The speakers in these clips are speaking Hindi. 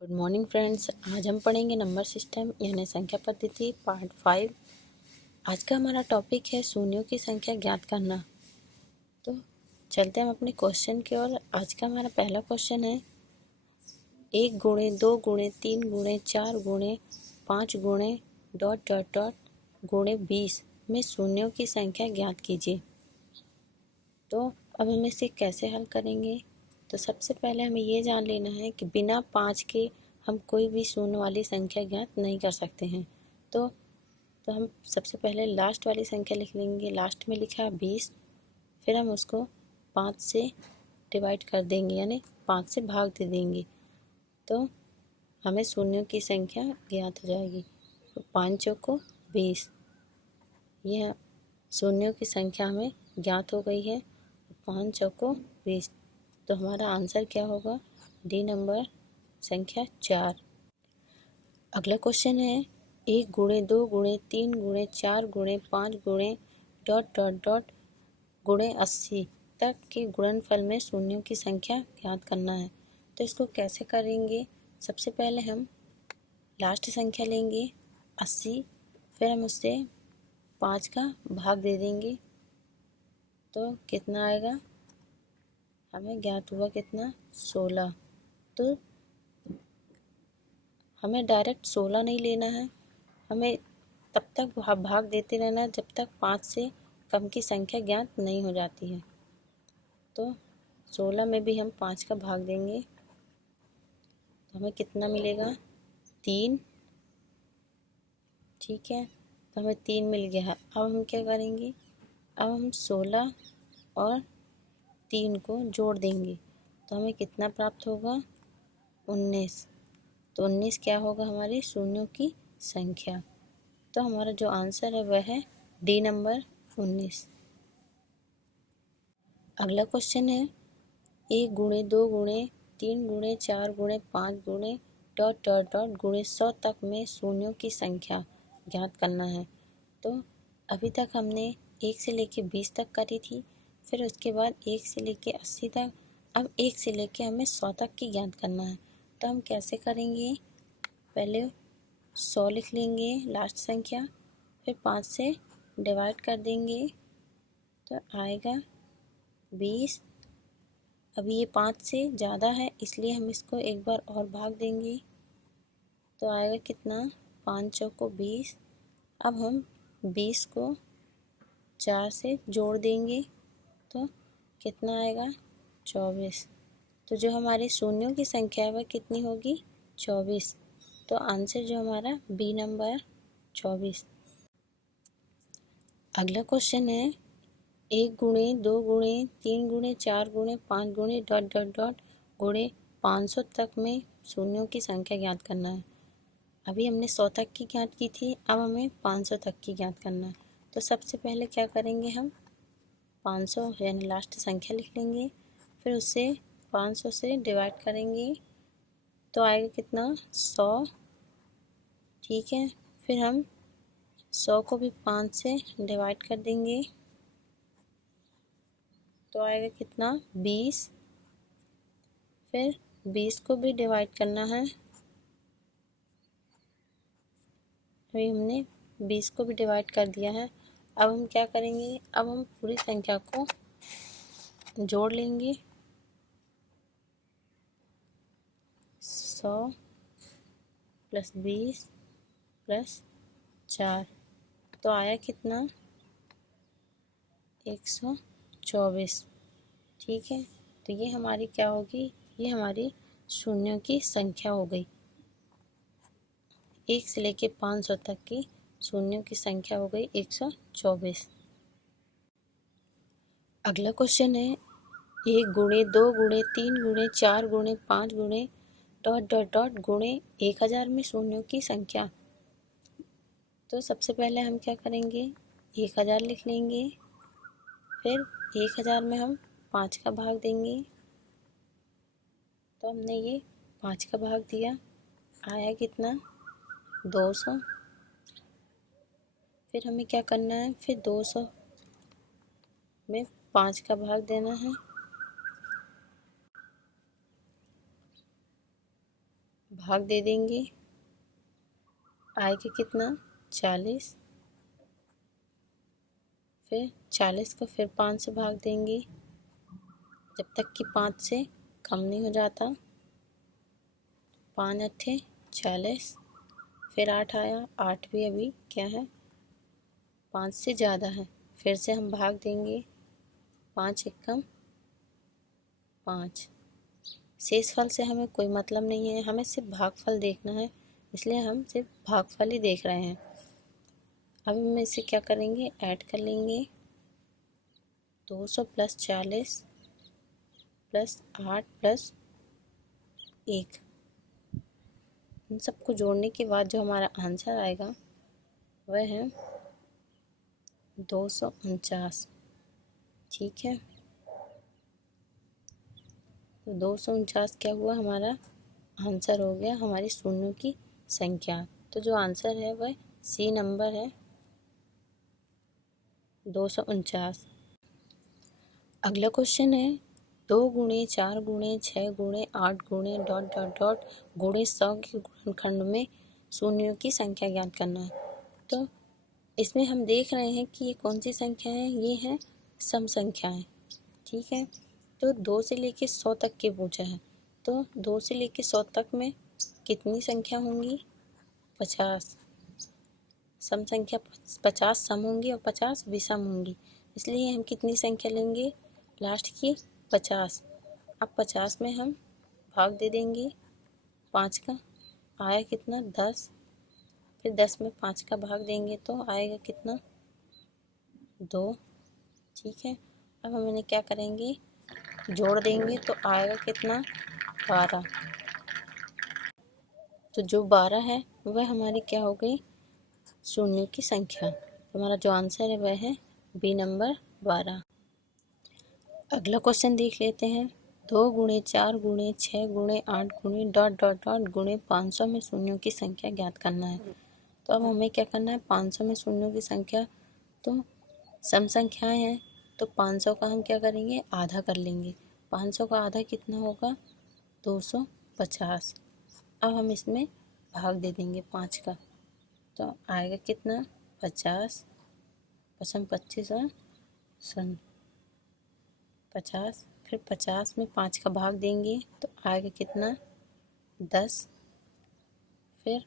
Good morning friends. आज हम पढ़ेंगे नंबर सिस्टम यानी संख्या पद्धति पार्ट 5। आज का हमारा टॉपिक है शून्यों की संख्या ज्ञात करना। तो चलते हैं हम अपने क्वेश्चन की ओर। आज का हमारा पहला क्वेश्चन है 1 गुणे 2 गुणे 3 गुणे 4 गुणे 5 गुणे डॉट डॉट डॉट गुणे 20 में शून्यों की संख्या ज्ञात कीजिए। तो अब हम इसे कैसे हल करेंगे? तो सबसे पहले हमें ये जान लेना है कि बिना 5 के हम कोई भी शून्य वाली संख्या ज्ञात नहीं कर सकते हैं। तो हम सबसे पहले लास्ट वाली संख्या लिख लेंगे। लास्ट में लिखा है 20, फिर हम उसको 5 से डिवाइड कर देंगे यानी 5 से भाग दे देंगे, तो हमें शून्यों की संख्या ज्ञात हो जाएगी। तो 5 चौको 20, यह शून्यों की संख्या हमें ज्ञात हो गई है। 5 चौको 20, तो हमारा आंसर क्या होगा? डी नंबर, संख्या 4। अगला क्वेश्चन है 1 गुणे 2 गुणे 3 गुणे 4 गुणे 5 गुणे डॉट डॉट डॉट गुणे 80 तक के गुणनफल में शून्यों की संख्या ज्ञात करना है। तो इसको कैसे करेंगे? सबसे पहले हम लास्ट संख्या लेंगे 80, फिर हम उससे 5 का भाग दे देंगे, तो कितना आएगा? हमें ज्ञात हुआ कितना? 16। तो हमें डायरेक्ट 16 नहीं लेना है, हमें तब तक भाग देते रहना जब तक 5 से कम की संख्या ज्ञात नहीं हो जाती है। तो 16 में भी हम 5 का भाग देंगे, तो हमें कितना मिलेगा? 3। ठीक है, तो हमें 3 मिल गया है। अब हम क्या करेंगे? अब हम 16 और 3 को जोड़ देंगे, तो हमें कितना प्राप्त होगा? 19। तो 19 क्या होगा? हमारी शून्यों की संख्या। तो हमारा जो आंसर है वह है डी नंबर 19। अगला क्वेश्चन है 1 गुणे 2 गुणे 3 गुणे 4 गुणे 5 गुणे डॉट डॉट डॉट गुणे 100 तक में शून्यों की संख्या ज्ञात करना है। तो अभी तक हमने 1 से लेके 20 तक करी थी, फिर उसके बाद 1 से लेके 80 तक, अब 1 से लेके हमें 100 तक की ज्ञात करना है। तो हम कैसे करेंगे? पहले 100 लिख लेंगे लास्ट संख्या, फिर 5 से डिवाइड कर देंगे, तो आएगा 20। अभी ये 5 से ज़्यादा है इसलिए हम इसको एक बार और भाग देंगे, तो आएगा कितना? 5 चौको 20। अब हम 20 को 4 से जोड़ देंगे, तो कितना आएगा? 24। तो जो हमारी शून्यों की संख्या है वह कितनी होगी? 24। तो आंसर जो हमारा बी नंबर 24। अगला क्वेश्चन है 1 गुणे 2 गुणे 3 गुणे 4 गुणे 5 गुणे डॉट डॉट डॉट गुणे 500 तक में शून्यों की संख्या ज्ञात करना है। अभी हमने 100 तक की ज्ञात की थी, अब हमें 500 तक की ज्ञात करना है। तो सबसे पहले क्या करेंगे? हम 500 यानी लास्ट संख्या लिख लेंगे, फिर उससे 500 से डिवाइड करेंगे, तो आएगा कितना? 100। ठीक है, फिर हम 100 को भी 5 से डिवाइड कर देंगे, तो आएगा कितना? 20। फिर 20 को भी डिवाइड करना है, अभी हमने 20 को भी डिवाइड कर दिया है। अब हम क्या करेंगे? अब हम पूरी संख्या को जोड़ लेंगे, 100 प्लस 20 प्लस 4, तो आया कितना? 124। ठीक है, तो ये हमारी क्या होगी? ये हमारी शून्यों की संख्या हो गई। 1 से लेके 500 तक की शून्यों की संख्या हो गई 124। अगला क्वेश्चन है 1 गुणे 2 गुणे 3 गुणे 4 गुणे 5 गुणे डॉट डॉट डॉट गुणे 1000 में शून्यों की संख्या। तो सबसे पहले हम क्या करेंगे? 1000 लिख लेंगे, फिर 1000 में हम 5 का भाग देंगे, तो हमने ये 5 का भाग दिया, आया कितना? 200। फिर हमें क्या करना है? फिर 200 में 5 का भाग देना है, भाग दे देंगे, आएगा कितना 40। फिर 40 को फिर 5 से भाग देंगे जब तक कि 5 से कम नहीं हो जाता। 5 अट्ठे 40, फिर 8 आया, 8 भी अभी क्या है 5 से ज़्यादा है। फिर से हम भाग देंगे, 5 एकम 5। शेषफल से हमें कोई मतलब नहीं है, हमें सिर्फ भागफल देखना है, इसलिए हम सिर्फ भागफल ही देख रहे हैं। अब हम इसे क्या करेंगे, ऐड कर लेंगे। 200 प्लस 40 प्लस 8 प्लस 1, इन सबको जोड़ने के बाद जो हमारा आंसर आएगा वह है 249। ठीक है, तो 249 क्या हुआ, हमारा आंसर हो गया हमारी शून्यों की संख्या। तो जो आंसर है वह सी नंबर है 249। अगला क्वेश्चन है 2 गुणे 4 गुणे 6 गुणे 8 गुणे डॉट डॉट डॉट गुणे 100 के गुणनखंड में शून्यों की संख्या ज्ञात करना है। तो इसमें हम देख रहे हैं कि ये कौन सी संख्या है, ये है सम संख्याएं। ठीक है, तो 2 से लेके 100 तक के पूछा है, तो 2 से लेके 100 तक में कितनी संख्या होंगी, 50। सम संख्या 50 सम होंगी और 50 विषम होंगी, इसलिए हम कितनी संख्या लेंगे, लास्ट की 50। अब 50 में हम भाग दे देंगे 5 का, आया कितना 10। फिर 10 में 5 का भाग देंगे तो आएगा कितना 2। ठीक है, अब हम इन्हें क्या करेंगे, जोड़ देंगे तो आएगा कितना 12। तो जो 12 है वह हमारी क्या हो गई, शून्यों की संख्या। तो हमारा जो आंसर है वह है बी नंबर 12। अगला क्वेश्चन देख लेते हैं 2 गुणे 4 गुणे 6 गुणे 8 गुणे डॉट डॉट डॉट गुणे 500 में शून्यों की संख्या ज्ञात करना है। तो अब हमें क्या करना है, 500 में शून्यों की संख्या, तो सम संख्याएं हैं, तो 500 का हम क्या करेंगे, आधा कर लेंगे। 500 का आधा कितना होगा, 250। अब हम इसमें भाग दे देंगे 5 का, तो आएगा कितना 50, 5 25 और 50। फिर 50 में 5 का भाग देंगे तो आएगा कितना 10। फिर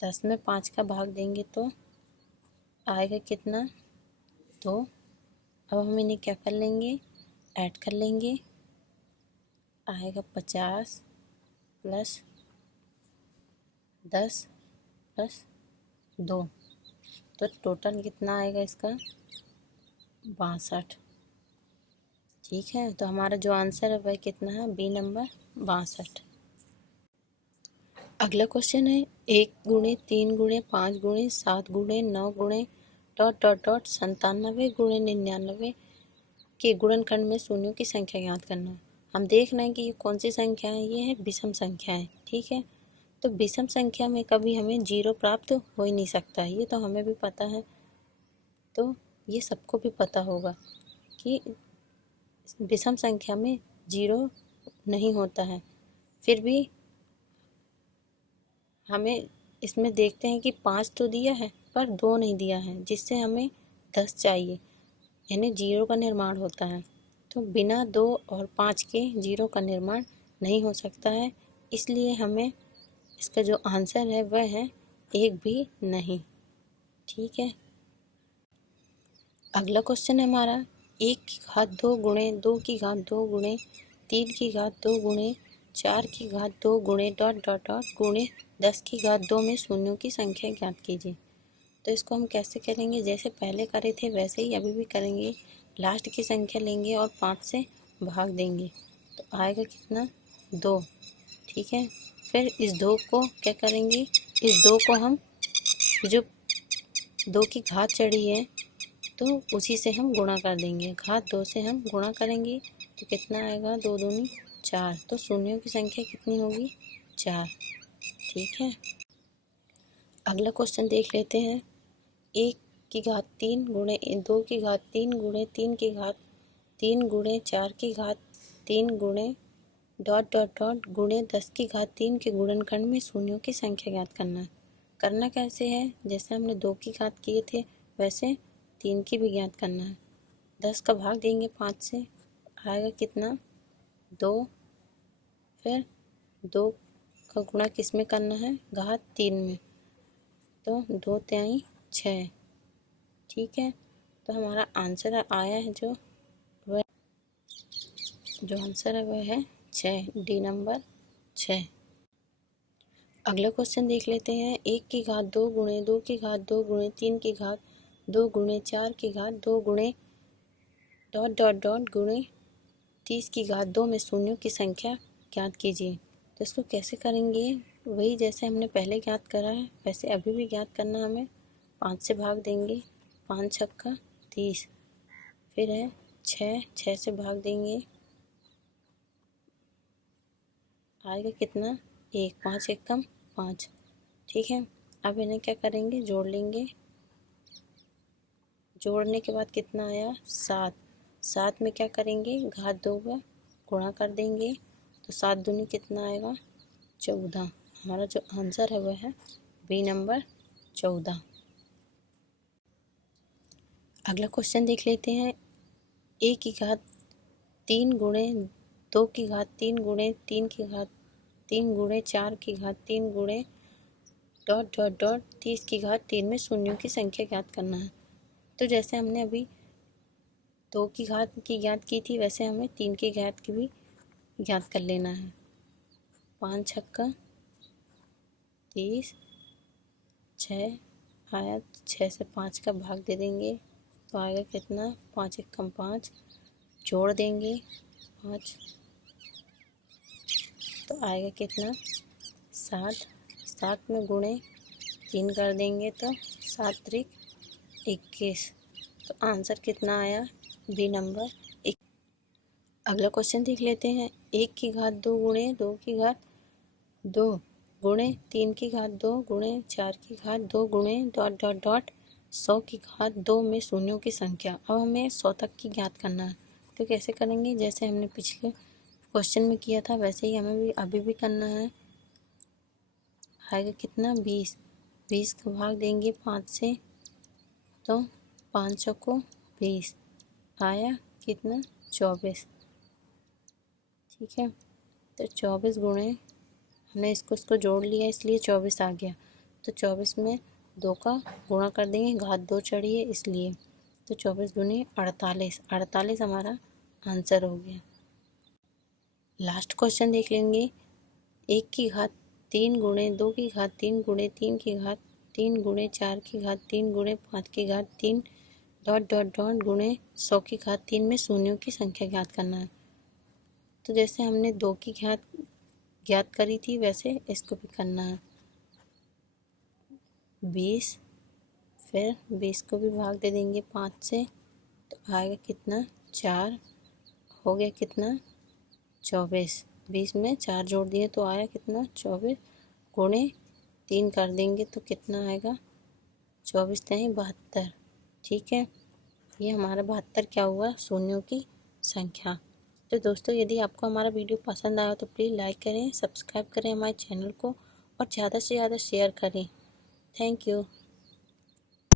10 में 5 का भाग देंगे तो आएगा कितना 2। अब हम इन्हें क्या कर लेंगे, ऐड कर लेंगे, आएगा 50 प्लस 10 प्लस 2, तो टोटल कितना आएगा इसका 62। ठीक है, तो हमारा जो आंसर है वह कितना है, बी नंबर 62। अगला क्वेश्चन है 1 गुणे 3 गुणे 5 गुणे 7 गुणे 9 गुणे डॉट डॉट डॉट 97 गुणे 99 के गुणनखंड में शून्यों की संख्या ज्ञात करना है। हम देख रहे हैं कि ये कौन सी संख्या है, ये है विषम संख्या है। ठीक है, तो विषम संख्या में कभी हमें 0 प्राप्त हो ही नहीं सकता, ये तो हमें भी पता है, तो ये सबको भी पता होगा कि विषम संख्या में 0 नहीं होता है। फिर भी हमें इसमें देखते हैं कि 5 तो दिया है पर 2 नहीं दिया है, जिससे हमें 10 चाहिए, यानी 0 का निर्माण होता है। तो बिना 2 और 5 के 0 का निर्माण नहीं हो सकता है, इसलिए हमें इसका जो आंसर है वह है 1 भी नहीं। ठीक है, अगला क्वेश्चन है हमारा 1 की घात 2 गुणे 2 की घात 2 गुणे 3 की घात 2 गुणे 4 की घात 2 गुणे डॉट डॉट डॉट गुणे 10 की घात 2 में शून्यों की संख्या ज्ञात कीजिए। तो इसको हम कैसे करेंगे, जैसे पहले करे थे वैसे ही अभी भी करेंगे। लास्ट की संख्या लेंगे और 5 से भाग देंगे तो आएगा कितना 2। ठीक है, फिर इस 2 को क्या करेंगे, इस 2 को हम जो 2 की घात चढ़ी है तो उसी से हम गुणा कर देंगे, घात 2 से हम गुणा करेंगे तो कितना आएगा, 2 दूनी 4, तो शून्यों की संख्या कितनी होगी 4। ठीक है, अगला क्वेश्चन देख लेते हैं 1 की घात 3 गुणे 2 की घात 3 गुणे 3 की घात 3 गुणे 4 की घात 3 गुणे डॉट डॉट डॉट गुणे 10 की घात 3 के गुणनखंड में शून्यों की संख्या ज्ञात करना है। करना कैसे है, जैसे हमने 2 की घात किए थे वैसे 3 की भी ज्ञात करना है। 10 का भाग देंगे 5 से, आएगा कितना 2। फिर 2 का गुणा किस में करना है, घात 3 में, तो 2 तिहाई 6। ठीक है, तो हमारा आंसर आया है जो आंसर है वह है 6, डी नंबर 6। अगला क्वेश्चन देख लेते हैं। 1 की घात 2 गुणे 2 की घात 2 गुणे 3 की घात 2 गुणे 4 की घात 2 गुणे डॉट डॉट डॉट गुणे 30 की घात 2 में शून्यों की संख्या ज्ञात कीजिए। तो इसको कैसे करेंगे, वही जैसे हमने पहले ज्ञात करा है वैसे अभी भी ज्ञात करना हमें। 5 से भाग देंगे, 5 छक्का 30। फिर है 6 से भाग देंगे, आएगा कितना 1, 5 एकम 5। ठीक है, अब इन्हें क्या करेंगे, जोड़ लेंगे। जोड़ने के बाद कितना आया 7। 7 में क्या करेंगे, घात 2 का गुणा कर देंगे, तो 7 दूनी कितना आएगा 14। हमारा जो आंसर है वह है बी नंबर 14। अगला क्वेश्चन देख लेते हैं। 1 की घात 3 गुणे 2 की घात 3 गुणे 3 की घात 3 गुणे 4 की घात 3 गुणे डॉट डॉट डॉट 30 की घात 3 में शून्यों की संख्या ज्ञात करना है। तो जैसे हमने अभी 2 की घात की ज्ञात की थी वैसे हमें 3 की घात की भी ज्ञात कर लेना है। 5 छक्का 30, 6 आया, 6 से 5 का भाग दे देंगे तो आएगा कितना 5 एकम 5। जोड़ देंगे 5 तो आएगा कितना 7। 7 में गुणे 3 कर देंगे तो 7 त्रिक 21। तो आंसर कितना आया बी नंबर 1। अगला क्वेश्चन देख लेते हैं। 1 की घात 2 गुणे 2 की घात 2 गुणे 3 की घात 2 गुणे 4 की घात 2 गुणे डॉट डॉट डॉट 100 की घात 2 में शून्यों की संख्या। अब हमें 100 तक की ज्ञात करना है। तो कैसे करेंगे, जैसे हमने पिछले क्वेश्चन में किया था वैसे ही हमें भी अभी भी करना है। आएगा कितना 20। 20 का भाग देंगे 5 से, तो 5 चौको 20 आया कितना 24। ठीक है, तो 24 गुणे, हमने इसको जोड़ लिया इसलिए 24 आ गया। तो 24 में 2 का गुणा कर देंगे, घात 2 चढ़ी है इसलिए, तो 24 दूनी 48। 48 हमारा आंसर हो गया। लास्ट क्वेश्चन देख लेंगे। 1 की घात 3 गुणे 2 की घात 3 गुणे 3 की घात 3 गुणे 4 की घात 3 गुणे 5 की घात 3 डॉट डॉट डॉट गुणे 100 की घात 3 में शून्यों की संख्या ज्ञात करना है। तो जैसे हमने 2 की घात ज्ञात करी थी वैसे इसको भी करना है। 20, फिर 20 को भी भाग दे देंगे 5 से, तो आएगा कितना 4। हो गया कितना 24। 20 में 4 जोड़ दिए तो आया कितना 24 गुणे 3 कर देंगे तो कितना आएगा 24 तिहाई 72। ठीक है, ये हमारा 72 क्या हुआ, शून्यों की संख्या। तो दोस्तों यदि आपको हमारा वीडियो पसंद आया तो प्लीज़ लाइक करें, सब्सक्राइब करें हमारे चैनल को और ज़्यादा से ज़्यादा शेयर करें। Thank you.